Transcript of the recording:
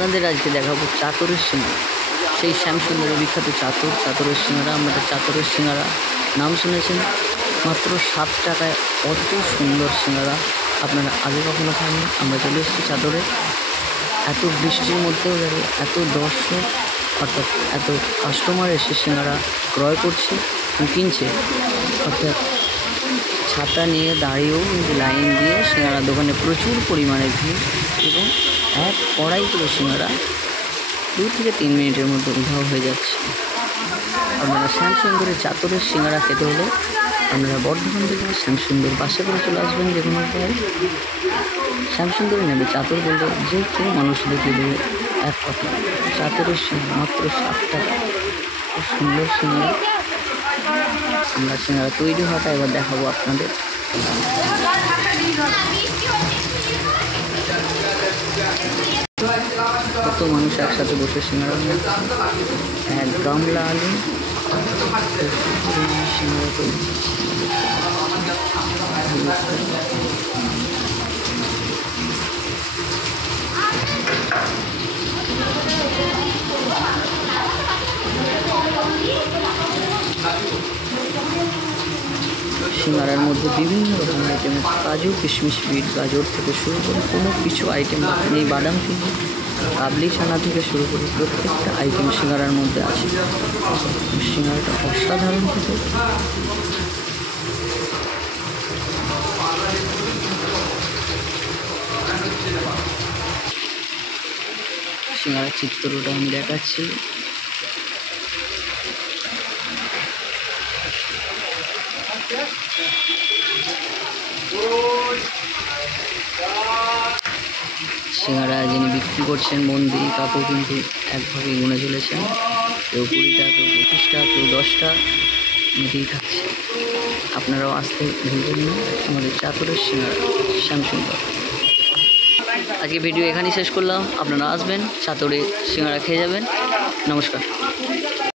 আপনাদের আজকে দেখাবো চাতরের সিঙ্গারা। সেই শ্যামসুন্দরের বিখ্যাত চাতরের সিঙ্গারা। আমাদের চাতরের সিঙ্গারা নাম শুনেছেন, মাত্র 7 টাকায় অত সুন্দর সিঙ্গারা আপনারা আগে কখনো খাননি। আমরা চলে এসেছি চাতরে, এত বৃষ্টির মধ্যেও দাঁড়িয়ে এত দর্শক অর্থাৎ এত কাস্টমার এসে সিঙ্গারা ক্রয় করছে, কিনছে, অর্থাৎ ছাতা নিয়ে দাঁড়িয়েও কিন্তু লাইন দিয়ে সিঙ্গারা দোকানে প্রচুর পরিমাণে ভিড়, এবং এক কড়াই করে সিঙ্গারা 2 থেকে 3 মিনিটের মধ্যে উধাও হয়ে যাচ্ছে। আপনারা শ্যামসুন্দরের চাতরের সিঙ্গারা খেতে হলে আপনারা বর্ধমান থেকে শ্যামসুন্দর বাসে করে চলে আসবেন। যে কোনো উপায়ে শ্যামসুন্দরে নেবে, চাতর বললে যে কেউ মানুষ দেখিয়ে দেবে এক কথা। চাতরের সিঙ্গারা মাত্র 7 টাকা, খুব সুন্দর সিঙ্গারা। আমরা সিঙ্গারা তৈরি হওয়াটা এবার দেখাবো আপনাদের। কত মানুষ একসাথে বসে সিঙ্গারা নিচ্ছে, এক গামলা আলু সিঙ্গারা তৈরি। সিঙ্গারার মধ্যে বিভিন্ন রকম আইটেম, কাজু কিশমিশ বিট গাজর থেকে শুরু করে কোনো কিছু আইটেম নেই, বাদাম থেকে কাবলি ছানা থেকে শুরু করে প্রত্যেকটা আইটেম সিঙ্গারার মধ্যে আছে। সিঙ্গারাটা অসাধারণ খেতে। সিঙ্গারার চিত্রটা আমি দেখাচ্ছি। সিঙ্গারা যিনি বিক্রি করছেন বন্দি কাকু কিন্তু একভাবে গুনে চলেছেন, কেউ 20টা, কেউ 25টা, কেউ 10টা নিতেই থাকছে। আপনারাও আসতে ভুলবেন না আমাদের চাতরের সিঙ্গারা শ্যামসুন্দর। আজকে ভিডিও এখানেই শেষ করলাম। আপনারা আসবেন, চাতরে সিঙ্গারা খেয়ে যাবেন। নমস্কার।